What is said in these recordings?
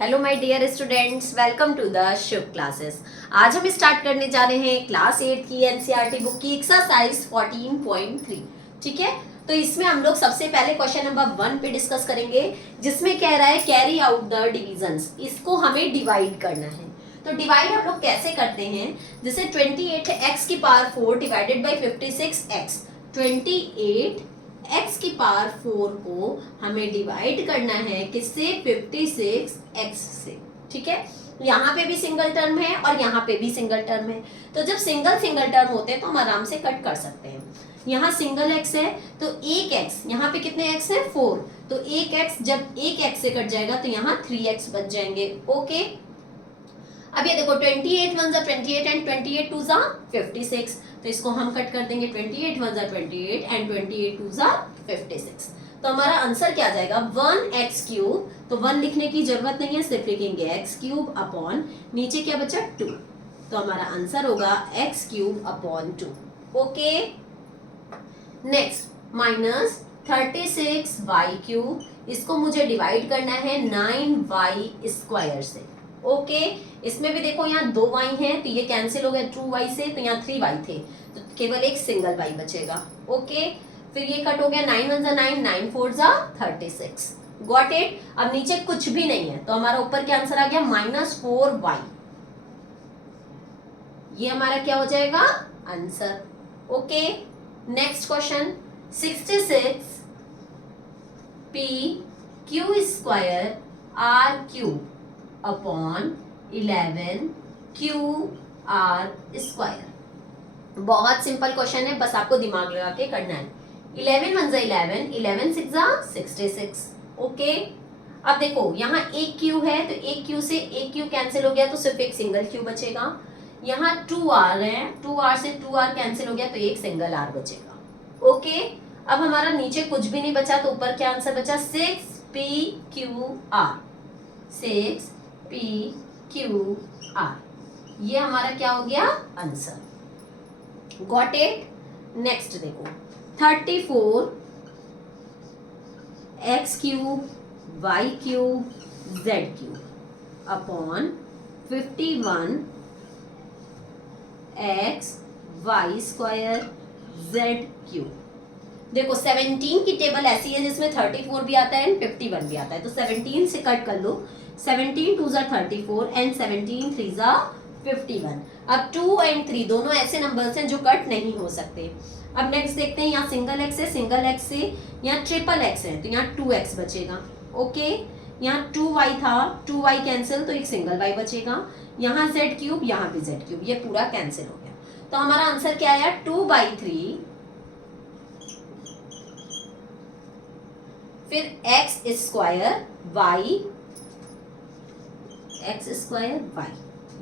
Hello my dear students, welcome to the Shubh classes. आज हम start करने जा रहे हैं क्लास 8 की एनसीईआरटी बुक की एक्सरसाइज 14.3। ठीक है, तो इसमें हम लोग सबसे पहले क्वेश्चन नंबर 1 पे डिस्कस करेंगे, जिसमें कह रहा है कैरी आउट द डिविजन्स। इसको हमें डिवाइड करना है। तो डिवाइड हम लोग कैसे करते हैं, जैसे 28 एक्स की power 4 divided by 56 x. 28 x की पावर 4 को हमें डिवाइड करना है किससे, 56 x से। ठीक है, यहाँ पे भी सिंगल टर्म है और यहाँ पे भी सिंगल टर्म है। तो जब सिंगल सिंगल टर्म होते हैं तो हम आराम से कट कर सकते हैं। यहाँ सिंगल x है तो एक x, यहाँ पे कितने x है 4, तो एक x जब एक x से कट जाएगा तो यहाँ 3x बच जाएंगे। ओके, अब ये देखो 28 1 28 एंड 28 2 56, तो इसको हम कट कर देंगे। 28 1 28 एंड 28 2 56, तो हमारा आंसर क्या आ जाएगा 1x क्यूब। तो 1 लिखने की जरूरत नहीं है, सिर्फ लिखेंगे x क्यूब अपॉन नीचे क्या बचा 2, तो हमारा आंसर होगा x cube upon 2। Okay, next minus 36y cube, इसको मुझे डिवाइड करना है 9y स्क्वायर से। ओके, इसमें भी देखो यहाँ 2y है तो ये कैंसिल हो गया 2y से, तो यहाँ 3y थे तो केवल एक सिंगल y बचेगा। ओके, फिर ये कट हो गया 9 1 9 9 4 36। Got it. अब नीचे कुछ भी नहीं है तो हमारा ऊपर क्या आंसर आ गया -4y। ये हमारा क्या हो जाएगा answer. Okay, next question 66 p q square r cube upon 11 Q R square. बहुत सिंपल क्वेश्चन है, बस आपको दिमाग लगा के करना है। 11 1 11, 11 6 66। ओके, अब देखो यहाँ एक क्यू है तो एक क्यू से एक क्यू कैंसिल हो गया तो सिर्फ एक सिंगल क्यू बचेगा। यहाँ 2r है, 2r से 2r कैंसिल हो गया तो एक सिंगल r बचेगा। ओके, अब हमारा नीचे कुछ भी नहीं बचा तो ऊपर क्या आंसर बचा 6pqr, 6pqr। ये हमारा क्या हो गया आंसर। Got it. नेक्स्ट देखो 34 x cube y cube z cube upon 51 x y square z cube. देखो 17 की टेबल ऐसी है जिसमें 34 भी आता है एंड 51 भी आता है, तो 17 से कट कर लो। 17 2 34 एंड 17 3 51। अब 2 एंड 3 दोनों ऐसे नंबर्स हैं जो कट नहीं हो सकते। अब नेक्स्ट देखते हैं, यहाँ सिंगल एक्स है, सिंगल एक्स से यहाँ ट्रिपल एक्स है तो यहाँ 2x बचेगा। ओके, यहाँ 2y था, 2y कैंसिल तो एक सिंगल y बचेगा। यहाँ z क्यूब, यहाँ भी z क्यूब, ये पूरा कैंसिल हो गया। तो हमारा आंसर क्या आया 2/3 फिर x square y, x square y,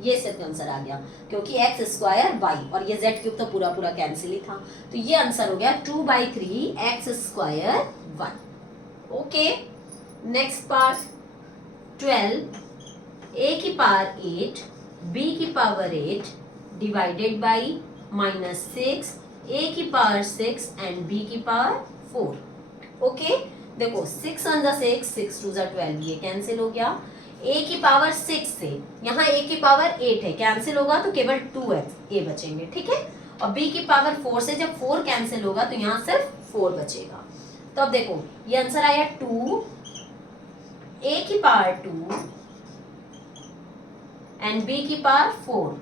ये सिर्फ आंसर आ गया क्योंकि x स्क्वायर y और ये z क्यूब तो पूरा पूरा कैंसिल ही था, तो ये आंसर हो गया 2/3 x square y। Okay, next part 12 a की पावर 8 b की पावर 8 डिवाइडेड बाई -6 a की पावर 6 एंड b की पावर 4। ओके, देखो 6 1 6, 6 2 12, ये कैंसिल हो गया। a की पावर 6 से यहाँ a की पावर 8 है, कैंसिल होगा तो केवल 2x a बचेंगे। ठीक है, और b की पावर 4 से जब 4 कैंसिल होगा तो यहाँ सिर्फ 4 बचेगा। तो अब देखो ये आंसर आया 2 a की पावर 2 एंड b की पावर 4।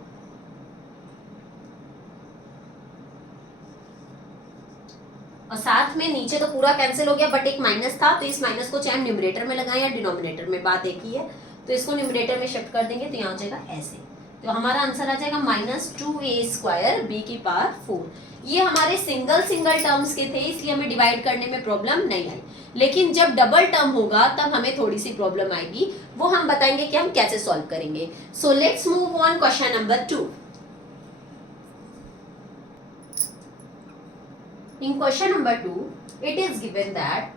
और साथ में नीचे तो पूरा कैंसिल हो गया बट एक माइनस था, तो इस माइनस को चाहे हम न्यूमरेटर में लगाएं या डिनोमिनेटर में, बात एक ही है। तो इसको न्यूमरेटर में शिफ्ट कर देंगे तो यहाँ हो जाएगा ऐसे, तो हमारा आंसर आ जाएगा -2a स्क्वायर b की पावर 4। ये हमारे सिंगल सिंगल टर्म्स के थे इसलिए हमें डिवाइड करने में प्रॉब्लम नहीं आई, लेकिन जब डबल टर्म होगा तब हमें थोड़ी सी प्रॉब्लम आएगी, वो हम बताएंगे कि हम कैसे सॉल्व करेंगे। So let's move on question number 2। In question number 2, it is given that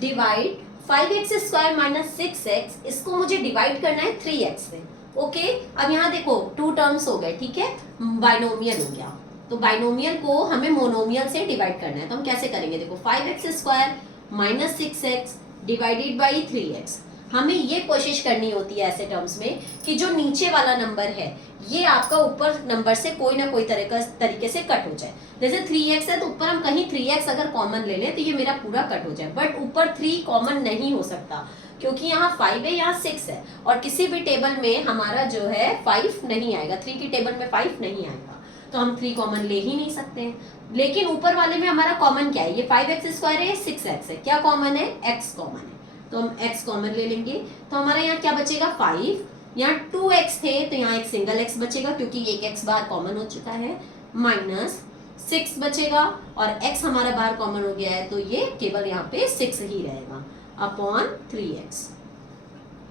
divide 5x square minus 6x, इसको मुझे डिवाइड करना है 3x से। ओके, अब यहाँ देखो 2 टर्म्स हो गए, ठीक है, बाइनोमियल हो गया, तो बाइनोमियल को हमें मोनोमियल से डिवाइड करना है, तो हम कैसे करेंगे, देखो 5x square minus 6x divided by 3x। हमें ये कोशिश करनी होती है ऐसे टर्म्स में कि जो नीचे वाला नंबर है ये आपका ऊपर नंबर से कोई ना कोई तरीके से कट हो जाए। जैसे 3x है तो ऊपर हम कहीं 3x अगर कॉमन ले लें तो ये मेरा पूरा कट हो जाए, बट ऊपर 3 कॉमन नहीं हो सकता क्योंकि यहाँ 5 है, यहाँ 6 है, और किसी भी टेबल में हमारा जो है 5 नहीं आएगा, 3 की टेबल में 5 नहीं आएगा, तो हम 3 कॉमन ले ही नहीं सकते हैं। लेकिन ऊपर वाले में हमारा कॉमन क्या है, ये 5x² है, ये 6x है, क्या कॉमन है, x कॉमन है, तो हम x कॉमन ले लेंगे। तो हमारा यहाँ क्या बचेगा 5, यहाँ 2x थे तो यहाँ एक सिंगल x बचेगा क्योंकि एक x बाहर कॉमन हो चुका है, माइनस 6 बचेगा और x हमारा बाहर कॉमन हो गया है तो ये केवल यहाँ पे 6 ही रहेगा अपॉन 3x।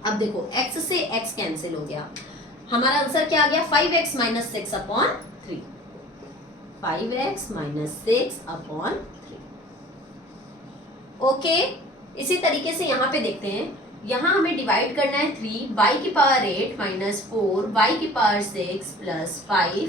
अब देखो x से x कैंसिल हो गया, हमारा आंसर क्या आ गया 5x minus 6 upon 3, 5x minus 6 upon 3। Okay, इसी तरीके से यहाँ पे देखते हैं, यहाँ हमें डिवाइड करना है 3 y की पावर 8 माइनस 4 y की पावर 6 प्लस 5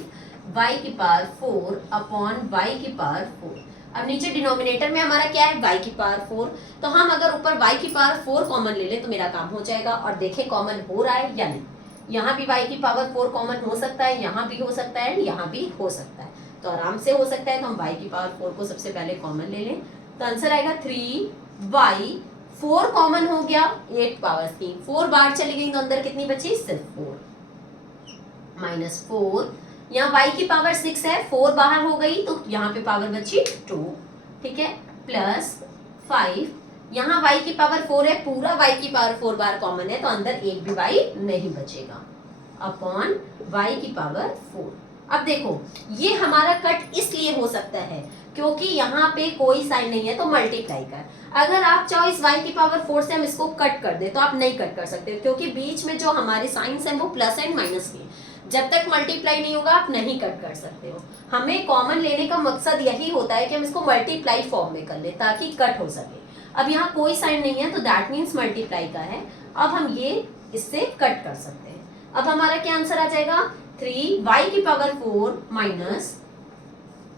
y की पावर 4 अपॉन y की पावर 4। अब नीचे डिनोमिनेटर में हमारा क्या है y की पावर 4, तो हम अगर ऊपर y की पावर 4 कॉमन ले ले तो मेरा काम हो जाएगा। और देखें कॉमन हो रहा है या नहीं, यहाँ भी y की पावर 4 कॉमन हो सकता है, यहाँ भी हो सकता है, यहाँ भी हो सकता है, तो आराम से हो सकता है। तो हम y की पावर 4 को सबसे पहले कॉमन ले लें तो आंसर आएगा 3y, 4 कॉमन हो गया, 8 पावर 3, 4 बाहर चली गई तो अंदर कितनी बची, सिर्फ 4, माइनस 4, यहाँ y की पावर 6 है, 4 बाहर हो गई तो यहाँ पे पावर बची 2, ठीक है, प्लस 5, यहाँ y की पावर 4 है, पूरा y की पावर 4 बार कॉमन है तो अंदर एक भी y नहीं बचेगा, अपॉन y की पावर 4। अब देखो ये हमारा कट इसलिए हो सकता है क्योंकि यहाँ पे कोई साइन नहीं है तो मल्टीप्लाई कर, अगर आप चाहो इस y की पावर 4 से हम इसको कट कर दे तो आप नहीं कट कर सकते क्योंकि बीच में जो हमारे साइंस हैं वो प्लस एंड माइनस के, जब तक मल्टीप्लाई नहीं होगा आप नहीं कट कर सकते हो। हमें कॉमन लेने का मकसद यही होता है कि हम इसको मल्टीप्लाई फॉर्म में कर ले ताकि कट हो सके। अब यहाँ कोई साइन नहीं है तो दैट मीन्स मल्टीप्लाई का है, अब हम ये इससे कट कर सकते हैं। अब हमारा क्या आंसर आ जाएगा 3y की पावर 4 माइनस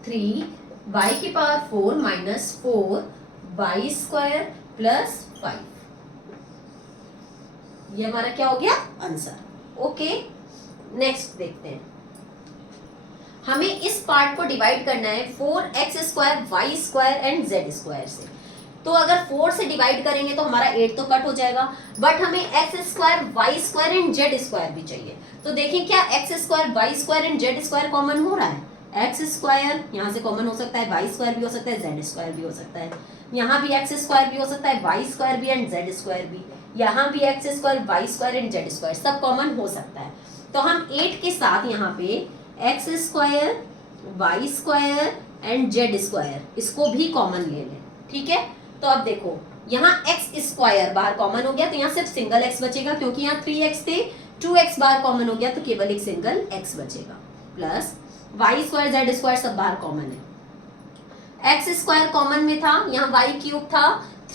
3y की power 4 minus 4y square plus 5, ये हमारा क्या हो गया आंसर। ओके, नेक्स्ट देखते हैं, हमें इस पार्ट को डिवाइड करना है 4x square y square and z square से। तो अगर 4 से डिवाइड करेंगे तो हमारा 8 तो कट हो जाएगा, बट हमें x square y square and z square भी चाहिए। तो देखें क्या x square y square and z square common हो रहा है, x स्क्वायर यहाँ से कॉमन हो सकता है, y स्क्वायर भी हो सकता है, z स्क्वायर भी हो सकता है, यहाँ भी x स्क्वायर भी हो सकता है, y स्क्वायर भी एंड z स्क्वायर भी, यहाँ भी x square y square and z square सब कॉमन हो सकता है। तो हम 8 के साथ यहाँ पे x square y square and z square इसको भी कॉमन ले लें, ठीक है। तो अब देखो यहाँ x स्क्वायर बाहर कॉमन हो गया तो यहाँ सिर्फ सिंगल x बचेगा क्योंकि यहाँ 3x थे, 2x बाहर कॉमन हो गया तो केवल एक सिंगल x बचेगा, plus y square z square सब बाहर कॉमन है, x स्क्वायर कॉमन में था, यहाँ y क्यूब था,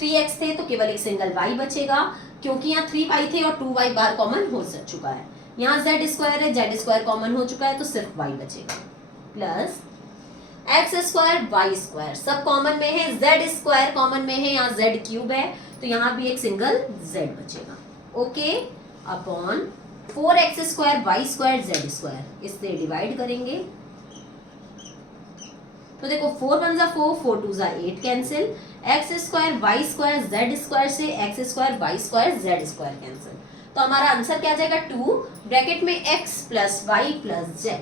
3x थे तो केवल एक सिंगल y बचेगा क्योंकि यहाँ 3y थे और 2y बाहर कॉमन हो चुका है, यहाँ z स्क्वायर है, z स्क्वायर कॉमन हो चुका है तो सिर्फ y बचेगा, plus x square y square सब कॉमन में है, z स्क्वायर कॉमन में है, यहाँ z क्यूब है तो यहाँ भी एक सिंगल z बचेगा, okay, upon 4x square y square z square इससे डिवाइड करेंगे तो देखो 4 1 4, 4 2 8 cancel, x square y square z square से x square y square z square cancel, तो हमारा आंसर क्या आ जाएगा 2 ब्रैकेट में x plus y plus z।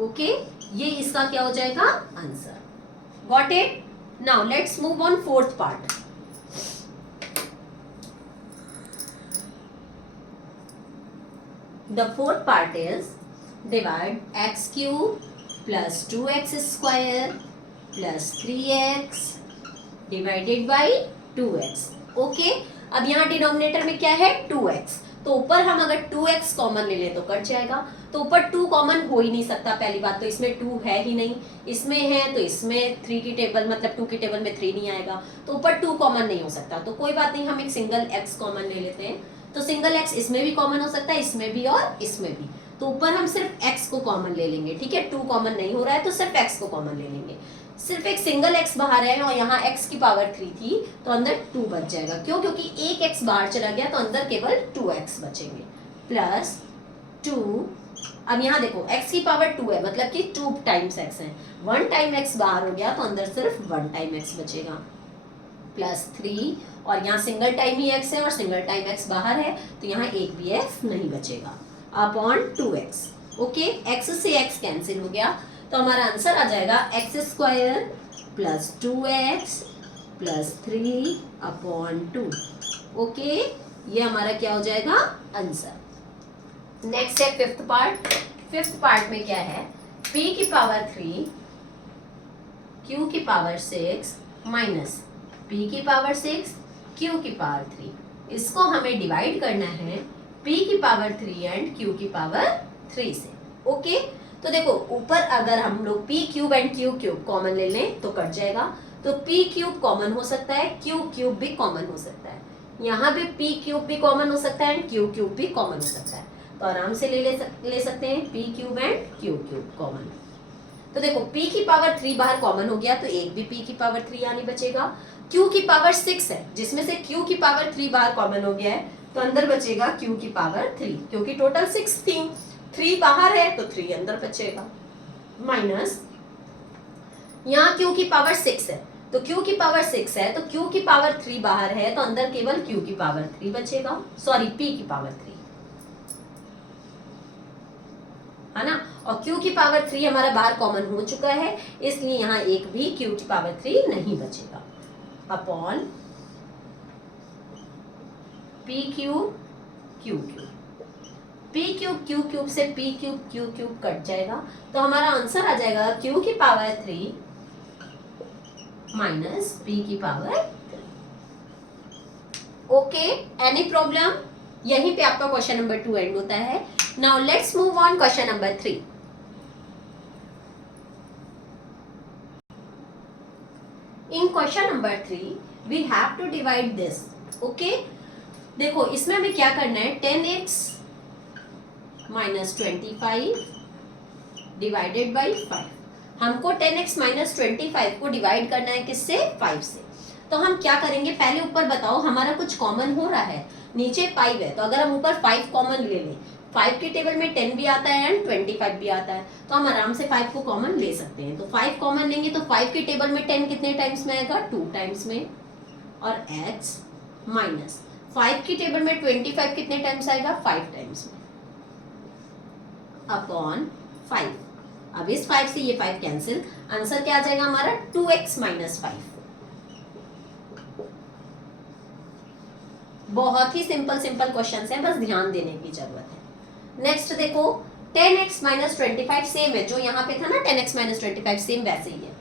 Okay, ये इसका क्या हो जाएगा answer. Got it? Now let's move on fourth part. The fourth part is divide x cube plus 2x square plus 3x divided by 2x। Okay, अब यहाँ denominator में क्या है 2x, तो ऊपर हम अगर 2x कॉमन ले लें तो कट जाएगा, तो ऊपर 2 कॉमन हो ही नहीं सकता, पहली बात तो इसमें 2 है ही नहीं, इसमें है तो इसमें 3 की टेबल मतलब 2 की टेबल में 3 नहीं आएगा, तो ऊपर 2 कॉमन नहीं हो सकता, तो कोई बात नहीं, हम एक सिंगल x कॉमन ले लेते हैं, तो सिंगल x इसमें भी कॉमन हो सकता है, इसमें भी और इसमें भी, तो ऊपर हम सिर्फ x को कॉमन ले लेंगे, ठीक है, 2 कॉमन नहीं हो रहा है तो सिर्फ x को कॉमन ले लेंगे, सिर्फ एक सिंगल x बाहर है और यहाँ x की पावर 3 थी तो अंदर 2 बच जाएगा। क्यों? क्योंकि एक x बाहर चला गया तो अंदर केवल 2x बचेंगे प्लस 2। अब यहाँ देखो x की पावर 2 है मतलब कि 2 टाइम्स x है, 1 टाइम x बाहर हो गया तो अंदर सिर्फ 1 टाइम x बचेगा प्लस 3। और यहाँ सिंगल टाइम ही x है और सिंगल टाइम x बाहर है तो यहाँ एक भी f नहीं बचेगा अपॉन 2x। ओके, x से x कैंसिल हो गया तो हमारा आंसर आ जाएगा x square plus 2x plus 3 upon 2। Okay, ये हमारा क्या हो जाएगा आंसर। नेक्स्ट है फिफ्थ पार्ट। फिफ्थ पार्ट में क्या है, p की पावर 3 q की पावर 6 माइनस p की पावर 6 q की पावर 3। इसको हमें डिवाइड करना है p की पावर 3 एंड q की पावर 3 से। ओके, तो देखो ऊपर अगर हम लोग p cube and q cube common ले लें तो कट जाएगा, तो p क्यूब कॉमन हो सकता है, q क्यूब भी कॉमन हो सकता है, यहाँ पे p क्यूब भी कॉमन हो सकता है एंड q क्यूब भी कॉमन हो सकता है। तो आराम से ले सकते हैं p cube and q cube common. तो देखो p की पावर 3 बाहर कॉमन हो गया तो एक भी p की पावर 3 यानी बचेगा। q की पावर 6 है जिसमें से q की पावर 3 बाहर कॉमन हो गया है तो अंदर बचेगा q की पावर 3, क्योंकि टोटल 6 थी, 3 बाहर है तो 3 अंदर बचेगा माइनस यहाँ q की पावर 6 है तो q की पावर 6 है तो q की पावर 3 बाहर है तो अंदर केवल q की पावर 3 बचेगा, सॉरी p की पावर 3 है ना, और q की पावर 3 हमारा बाहर कॉमन हो चुका है इसलिए यहाँ एक भी q की पावर 3 नहीं बचेगा upon p cube q cube. p cube q cube से p cube q cube cut जाएगा तो हमारा आंसर आ जाएगा q की पावर 3 माइनस p की पावर 3। Okay, any problem? यहीं पे आपका क्वेश्चन नंबर 2 एंड होता है। Now let's move on question number 3। In question number 3 we have to divide this. Okay, देखो इसमें हमें क्या करना है, 10x माइनस 25 डिवाइडेड बाई 5। हमको 10x माइनस 25 को डिवाइड करना है किससे, 5 से। तो हम क्या करेंगे, पहले ऊपर बताओ हमारा कुछ कॉमन हो रहा है, नीचे 5 है तो अगर हम ऊपर 5 कॉमन ले लें, 5 की टेबल में 10 भी आता है एंड 25 भी आता है तो हम आराम से 5 को कॉमन ले सकते हैं। तो 5 कॉमन लेंगे तो 5 की टेबल में 10 कितने टाइम्स में आएगा, 2 टाइम्स में, और x माइनस 5 की टेबल में 25 कितने टाइम्स आएगा, 5 टाइम्स में, अपॉन 5। अब इस 5 से ये 5 कैंसिल, आंसर क्या आ जाएगा हमारा 2x माइनस 5। बहुत ही सिंपल सिंपल क्वेश्चन है, बस ध्यान देने की जरूरत है। नेक्स्ट देखो 10x माइनस 25 सेम है, जो यहाँ पे था ना 10x माइनस 25 सेम वैसे ही है।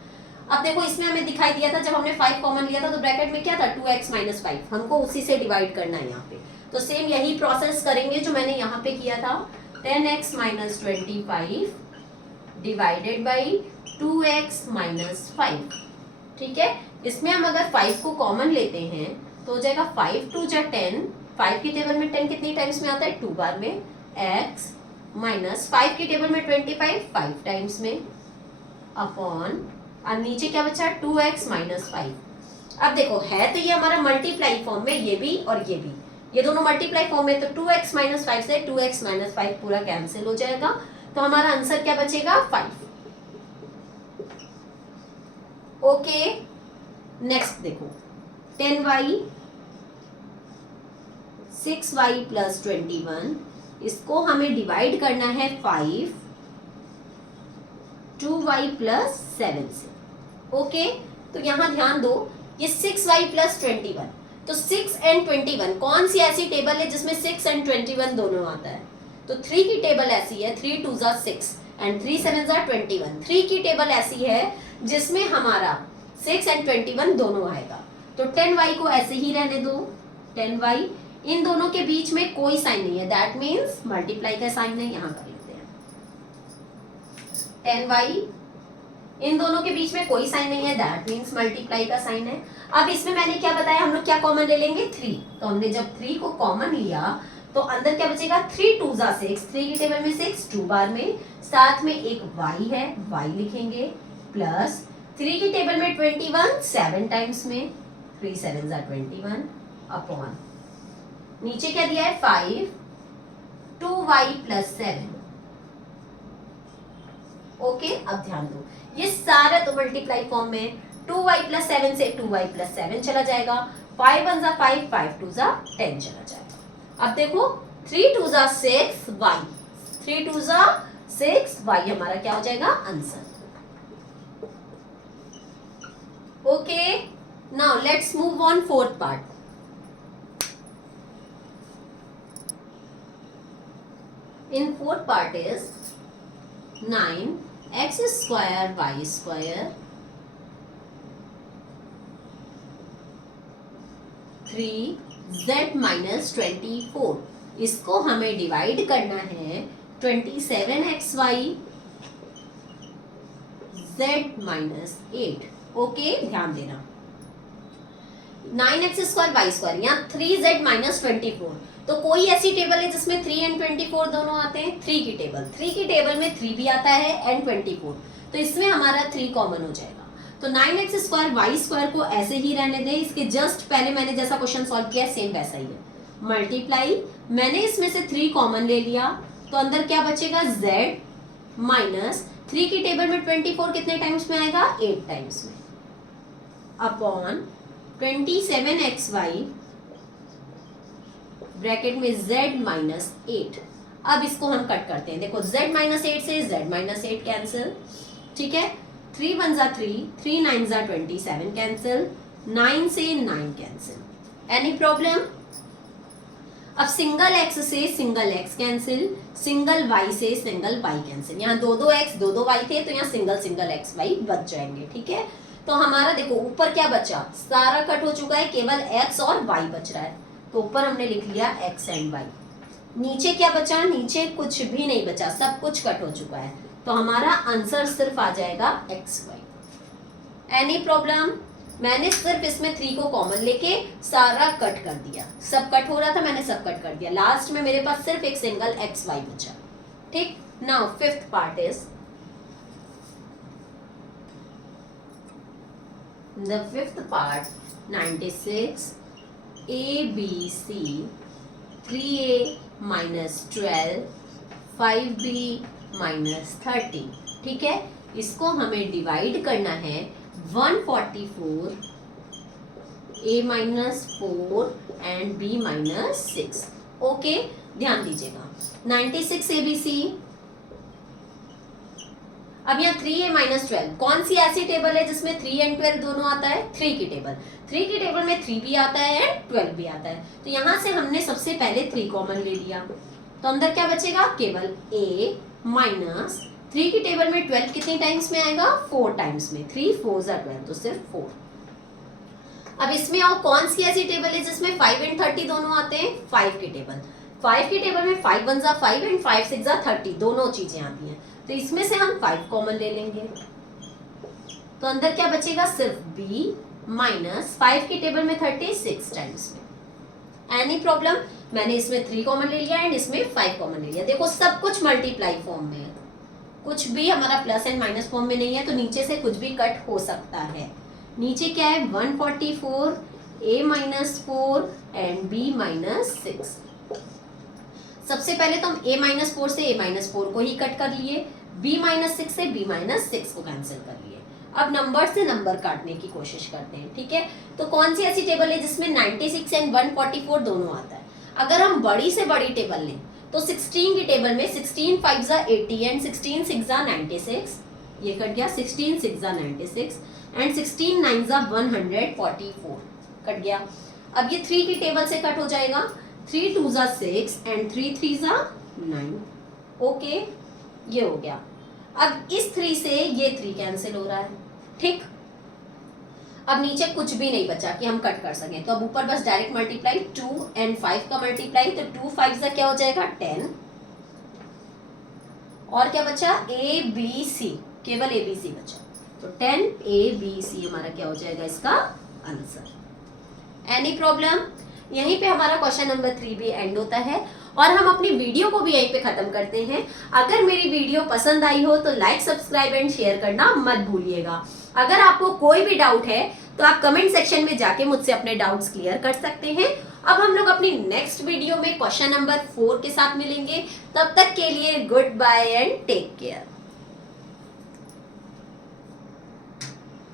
अब देखो इसमें हमें दिखाई दिया था जब हमने 5 कॉमन लिया था तो ब्रैकेट में क्या था 2x माइनस 5, हमको उसी से डिवाइड करना है यहाँ पे। तो सेम यही प्रोसेस करेंगे जो मैंने यहाँ पे किया था, 10x minus 25 divided by 2x minus 5। ठीक है, इसमें हम अगर 5 को कॉमन लेते हैं तो हो जाएगा 5 2 जा 10, 5 की टेबल में 10 कितनी टाइम्स में आता है, 2 बार में, x माइनस 5 की टेबल में 25 5 टाइम्स में, अपॉन और नीचे क्या बचा 2x माइनस 5। अब देखो है तो ये हमारा मल्टीप्लाई फॉर्म में, ये भी और ये दोनों मल्टीप्लाई फॉर्म में, तो 2x माइनस 5 से 2x माइनस 5 पूरा कैंसिल हो जाएगा तो हमारा आंसर क्या बचेगा 5। ओके, नेक्स्ट देखो 10y 6y प्लस 21, इसको हमें डिवाइड करना है 5 2y प्लस 7 से। ओके, तो यहां ध्यान दो ये 6y प्लस 21, तो 6 एंड 21 कौन सी ऐसी टेबल है जिसमें 6 एंड 21 दोनों आता है, तो 3 की टेबल ऐसी है 3 2 जा 6 एंड 3 7 जा 21। 3 की टेबल ऐसी है जिसमें हमारा 6 एंड 21 दोनों आएगा, तो 10y को ऐसे ही रहने दो, 10y इन दोनों के बीच में कोई साइन नहीं है, दैट मीन्स मल्टीप्लाई का साइन है, यहाँ कर लेते हैं 10y इन दोनों के बीच में कोई साइन नहीं है, दैट मीन्स मल्टीप्लाई का साइन है। अब इसमें मैंने क्या बताया, हम लोग क्या कॉमन ले लेंगे 3, तो हमने जब 3 को कॉमन लिया तो अंदर क्या बचेगा 3 2 जा 6, 3 की टेबल में 6 2 बार में, साथ में एक y है y लिखेंगे, प्लस 3 की टेबल में 21 7 टाइम्स में 3 7 21 अपॉन नीचे क्या दिया है 5 2y प्लस 7। ओके, अब ध्यान दो ये सारा तो मल्टीप्लाई फॉर्म में 2y प्लस 7 से 2y प्लस 7 चला जाएगा, 5 1 जा 5 5 2 जा 10 चला जाएगा। अब देखो 3 2 जा 6y 3 2 जा 6y हमारा क्या हो जाएगा answer. Okay, now let's move on fourth part. In fourth part is 9x square y square 3z minus 24, इसको हमें डिवाइड करना है 27xy z minus 8। ओके, ध्यान देना 9x स्क्वायर y स्क्वायर यहाँ 3z minus 24, तो कोई ऐसी टेबल है जिसमें 3 एंड 24 दोनों आते हैं? 3 की टेबल में 3 भी आता है एंड 24, तो इसमें हमारा 3 कॉमन हो जाएगा। तो 9x स्क्वायर y स्क्वायर को ऐसे ही रहने दें, इसके जस्ट पहले मैंने जैसा क्वेश्चन सॉल्व किया सेम वैसा ही है। मल्टीप्लाई, मैंने इसमें से 3 कॉमन ले लिया तो अंदर क्या बचेगा z माइनस 3 की टेबल में 24 कितने टाइम्स में आएगा 8 टाइम्स में अपॉन 27xy ब्रैकेट में z माइनस 8। अब इसको हम कट करते हैं, देखो z माइनस 8 से z माइनस 8 कैंसिल, ठीक है 3 1 जा 3 3 9 जा 27 कैंसिल, 9 से 9 कैंसिल। Any problem? अब सिंगल x से single x cancel, single y से सिंगल y कैंसिल, यहाँ दो दो y थे तो यहाँ सिंगल सिंगल x y बच जाएंगे। ठीक है, तो हमारा देखो ऊपर क्या बचा, सारा कट हो चुका है, केवल x और y बच रहा है, तो ऊपर हमने लिख लिया x एंड y। नीचे क्या बचा, नीचे कुछ भी नहीं बचा, सब कुछ कट हो चुका है, तो हमारा आंसर सिर्फ आ जाएगा x y। Any problem? मैंने सिर्फ इसमें 3 को कॉमन लेके सारा कट कर दिया, सब कट हो रहा था मैंने सब कट कर दिया, लास्ट में मेरे पास सिर्फ एक सिंगल x y बचा। ठीक, now fifth part is the fifth part 96 ABC 3A minus 12 5B minus 30। ठीक है, इसको हमें डिवाइड करना है 144 A minus 4 and B minus 6। Okay, ध्यान दीजिएगा 96 ABC, अब यहाँ 3A माइनस 12, कौन सी ऐसी टेबल है जिसमें 3 एंड 12 दोनों आता है? 3 की टेबल, 3 की टेबल में 3 भी आता है एंड 12 भी आता है, तो यहाँ से हमने सबसे पहले 3 कॉमन ले लिया, तो अंदर क्या बचेगा केवल A माइनस 3 की टेबल में 12 कितने टाइम्स में आएगा 4 टाइम्स में, 3 4 जा 12, तो सिर्फ 4। अब इसमें आओ, कौन सी ऐसी टेबल है जिसमें 5 एंड 30 दोनों आते हैं? 5 की टेबल, 5 की टेबल में 5 1 जा 5 एंड 5 6 जा 30 दोनों चीजें आती हैं, तो इसमें से हम 5 कॉमन ले लेंगे, तो अंदर क्या बचेगा सिर्फ b माइनस 5 की टेबल में 36 टाइम्स में। Any problem? मैंने इसमें 3 कॉमन ले लिया एंड इसमें 5 कॉमन ले लिया, देखो सब कुछ मल्टीप्लाई फॉर्म में है, कुछ भी हमारा प्लस एंड माइनस फॉर्म में नहीं है, तो नीचे से कुछ भी कट हो सकता है। नीचे क्या है 144 a minus 4 and b minus 6। सबसे पहले तो हम a माइनस 4 से a माइनस 4 को ही कट कर लिए, b माइनस 6 से b माइनस 6 को कैंसिल कर लिए। अब नंबर से नंबर काटने की कोशिश करते हैं। ठीक है, तो कौन सी ऐसी टेबल है जिसमें 96 एंड 144 दोनों आता है? अगर हम बड़ी से बड़ी टेबल लें तो 16 की टेबल में 16 5 जा 80 एंड 16 6 जा 96, ये कट गया, 16 6 जा 96 एंड 16 9 जा 144 कट गया। अब ये 3 की टेबल से कट हो जाएगा, 3 2 जा 6 एंड 3 3 जा 9। ओके, ये हो गया। अब इस 3 से ये 3 कैंसिल हो रहा है। ठीक, अब नीचे कुछ भी नहीं बचा कि हम कट कर सकें, तो अब ऊपर बस डायरेक्ट मल्टीप्लाई 2 एंड 5 का मल्टीप्लाई, तो 2 5 से क्या हो जाएगा 10, और क्या बचा ए बी सी, केवल ए बी सी बचा, तो 10 ए बी सी हमारा क्या हो जाएगा इसका आंसर। Any problem? यहीं पे हमारा क्वेश्चन नंबर 3 भी एंड होता है, और हम अपनी वीडियो को भी यहीं पे खत्म करते हैं। अगर मेरी वीडियो पसंद आई हो तो लाइक, सब्सक्राइब एंड शेयर करना मत भूलिएगा। अगर आपको कोई भी डाउट है तो आप कमेंट सेक्शन में जाके मुझसे अपने डाउट्स क्लियर कर सकते हैं। अब हम लोग अपनी नेक्स्ट वीडियो में क्वेश्चन नंबर 4 के साथ मिलेंगे। तब तक के लिए good bye and take care.